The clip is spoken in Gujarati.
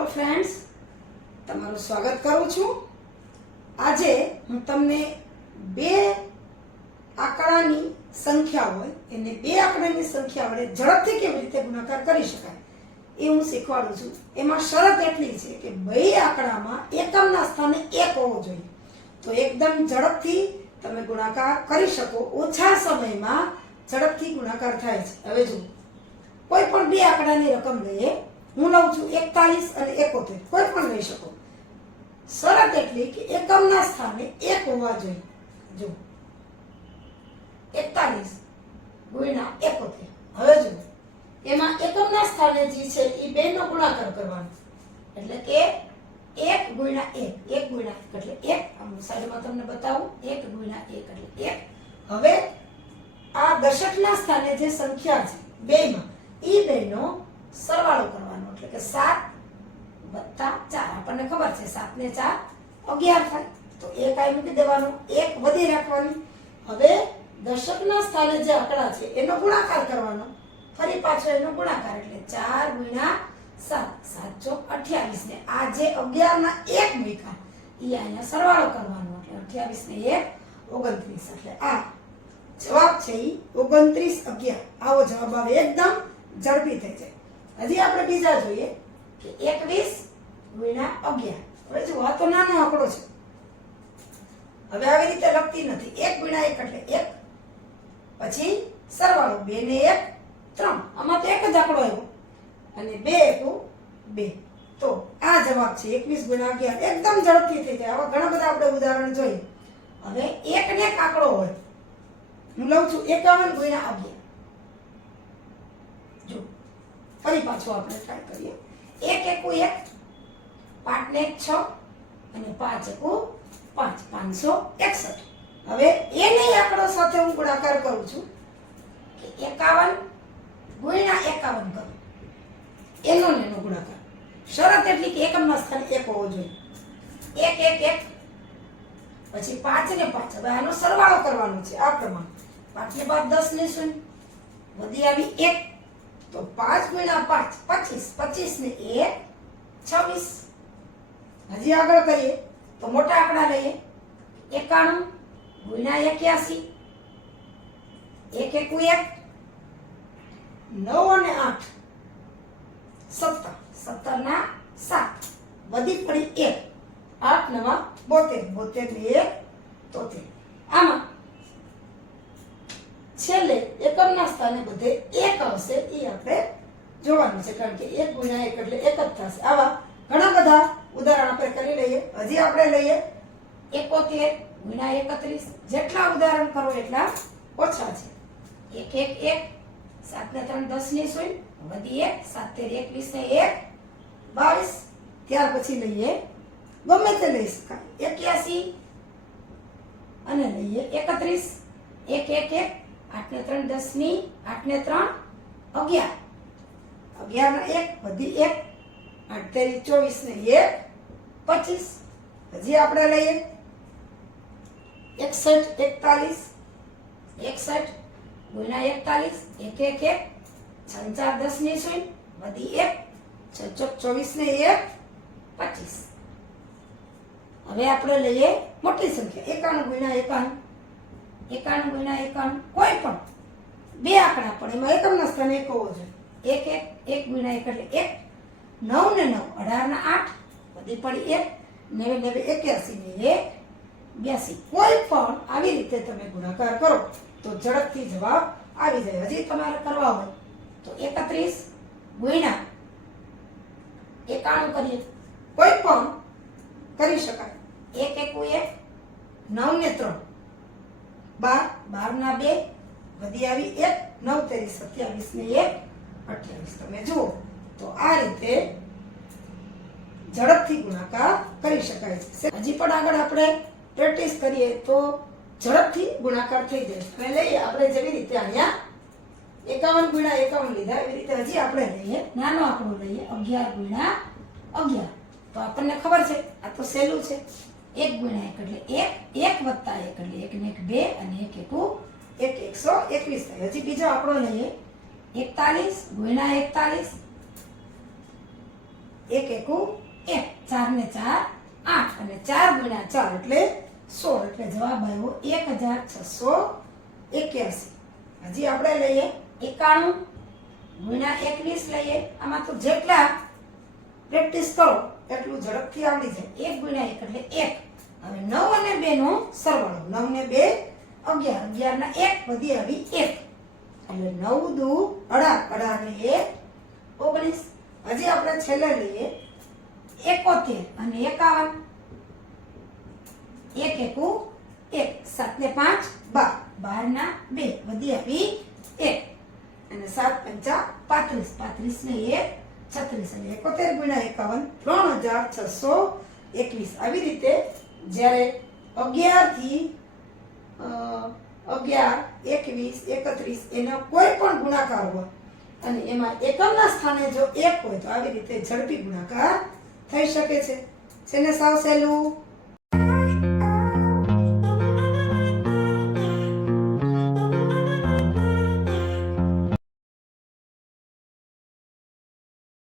હેલો ફ્રેન્ડ્સ, તમારું સ્વાગત કરું છું. આજે હું તમને બે આંકડાની સંખ્યા હોય એને બે આંકડાની સંખ્યા વડે ઝડપથી કેવી રીતે ગુણાકાર કરી શકાય એ હું શીખવાડું છું. એમાં શરત એટલી છે કે બે આંકડામાં એકમના સ્થાને એક હોવો જોઈએ, તો એકદમ ઝડપથી તમે ગુણાકાર કરી શકો. ઓછા સમયમાં ઝડપથી ગુણાકાર થાય છે. હવે જુઓ, કોઈ પણ બે આંકડાની રકમ લઈએ. હું લઉં છું 41 અને 71, કોઈ પણ લઈ શકો. શરત એટલી કે એકમના સ્થાને એક હોવા જોઈએ. જો 41 ગુણ્યા 71. હવે જો એમાં એકમના સ્થાને જે છે એ બે નો ગુણાકાર કરવાનો, એટલે કે 1 ગુણ્યા 1, 1 ગુણ્યા 1 એટલે 1. આમ સાઈડમાં તમને બતાવું, 1 ગુણ્યા 1 એટલે 1. હવે આ દશકના સ્થાને જે સંખ્યા છે બેમાં, એ બેનો સરવાળો કરવાનો, એટલે કે 7 વત્તા 4. આપણને ખબર છે 7 ને 4 11 થાય, તો 1 આ મૂકી દેવાનો, 1 વધી રાખવાની. હવે દશકના સ્થાને જે આંકડા છે એનો ગુણાકાર કરવાનો, ફરી પાછો એનો ગુણાકાર, એટલે 4 ગુણ્યા 7, 7 ચોક 28 ને આ જે 11 ના 1 મૂક્યા એ અહીંયા સરવાળો કરવાનો, એટલે 28 ને 1 29. એટલે આ જવાબ છે એ 29 11. આવો જવાબ આવે, એકદમ ઝડપી થઈ જાય. હજી આપણે બીજા જોઈએ કે 21 ગુણ્યા 11. હવે જો આ તો નાનો આંકડો છે, હવે આવી રીતે લખતી નથી. 1 ગુણ્યા 1 એટલે 1, પછી સરવાળો 2 ને 1 3. આમાં તો એક જ આંકડો આવ્યો અને 2 1 2. તો આ જવાબ છે 21 ગુણ્યા 11. એકદમ ઝડપથી થઈ જાય. આવા ઘણા બધા આપણે ઉદાહરણ જોઈએ. હવે એક ને એક આંકડો હોય, હું લઉં છું 51 ગુણ્યા 11. જો ફરી પાછું આપણે ટ્રાય કરીએ. 1 1 1, 5 ને 6 અને 5 1 5, 561. હવે એને આંકડો સાથે હું ગુણાકાર કરું છું કે 51 ગુણ્યા 51 કરું, એનો ને એનો ગુણાકાર. શરત એટલી કે એકમના સ્થાને એક હોવો જોઈએ. 1 1 1, પછી 5 ને 5. હવે આનો સરવાળો કરવાનો છે આ પ્રમાણે. 5 ને 5 10 ને 0, વધી આવી 1, તો 5 ગુણ્યા 5 25, 25 ને 1 26. હજી આગળ કરીએ તો મોટા આંકડા લઈએ. 91 ગુણ્યા 81, 1 1 1, 9 અને 8 17, 17 ના 7, વધી પડી 1, 8 નવા 72, 72 ને 1 73. આમાં છેલ્લે એકમના સ્થાને બધે 1 આવશે, એ આપણે જોવાનું છે, કારણ કે 1 ગુણ્યા 1 એટલે 1 જ થશે. આવા ઘણા બધા ઉદાહરણ આપણે કરી લઈએ. હજી આપણે લઈએ 71 ગુણ્યા 31. જેટલા ઉદાહરણ કરો એટલા ઓછા છે. 1 1 1, 7 ને 3 10 ની 0, વધી 1, 7 ને 21 ને 1 22. ત્યાર પછી લઈએ, ગમે તે લઈ શકાય, 81 અને લઈએ 31. 1 1 1, 8 ને 3 10 ની, 8 ને 3 11, 11 ને 1 વધી 1, 8 તેરી 24 ને 1 25. હજી આપણે લઈએ 61 41, 61 ગુણ્યા 41, 1 1 1, 6 4 10 ની 0, વધી 1, 6 24 ને 1 25. હવે આપણે લઈએ મોટી સંખ્યા 91 ગુણ્યા 91, 91 ગુણ્યા 91. કોઈ પણ બે આંકડા પણ એમાં એકમના સ્થાને એક હોવો જોઈએ. 1 1 1 ગુણ્યા 1 એટલે 1, 9 ને 9 18 ના 8, વધી પડી 1, 9 9 81 ને 1 82. કોઈ પણ આવી રીતે તમે ગુણાકાર કરો તો ઝડપથી જવાબ આવી જાય. હજી તમારે કરવા હોય તો 31 ગુણ્યા 91 કરીએ, કોઈ પણ કરી શકાય. 1 1 1, 9 ને 3 12, 12 ના 2, વધી આવી 1, 9 તેરી 27 ને 1 28. તમે જુઓ તો આ રીતે ઝડપથી ગુણાકાર કરી શકાય છે. હજી પણ આગળ આપણે પ્રેક્ટિસ કરીએ તો ઝડપથી ગુણાકાર થઈ જાય. હવે લઈએ આપણે જેવી રીતે અહીંયા 51 ગુણ્યા 51 લીધા, એવી રીતે હજી આપણે લઈએ નાનો આંકડો લઈએ 11 ગુણ્યા 11. તો આપણને ખબર છે આ તો સહેલું છે. 1 ગુણ્યા 1 એટલે 1, 1 વત્તા 1 એટલે 1 ને 1 2 અને 1 1 121 થાય. હજી બીજો આંકડો લઈએ 41 ગુણ્યા 41, એક એકુ એક, 4 ને 4 8 અને 4 ગુણ્યા 4 એટલે 16 એટલે જવાબ આવ્યો 1681. હજી આપણે લઈએ 91 ગુણ્યા 21 લઈએ. આમાં તો જેટલા પ્રેક્ટિસ કરો એટલું ઝડપથી આવડી જાય. 1 ગુણ્યા 1 એટલે 1. હવે 9 અને 2 નો સરવાળો. 9 ને 2 11, 11 ના 1 વધી આવી 1 એટલે 9 દુ 18, 18 ને 1 19. હજી આપણે છેલ્લે લઈએ 71 અને 51. 1 એકુ 1, 7 ને 5 12, 12 ના 2 વધી આવી 1 અને 7 પંચા 35, 35 ને 1 36 એટલે 71 ગુણ્યા 51 3621. આવી રીતે જ્યારે 11 થી 11, 21, 31 એનો કોઈ પણ ગુણાકાર હોય અને એમાં એકમના સ્થાને જો 1 હોય તો આવી રીતે ઝડપી ગુણાકાર થઈ શકે છે. જેને સાવ સહેલું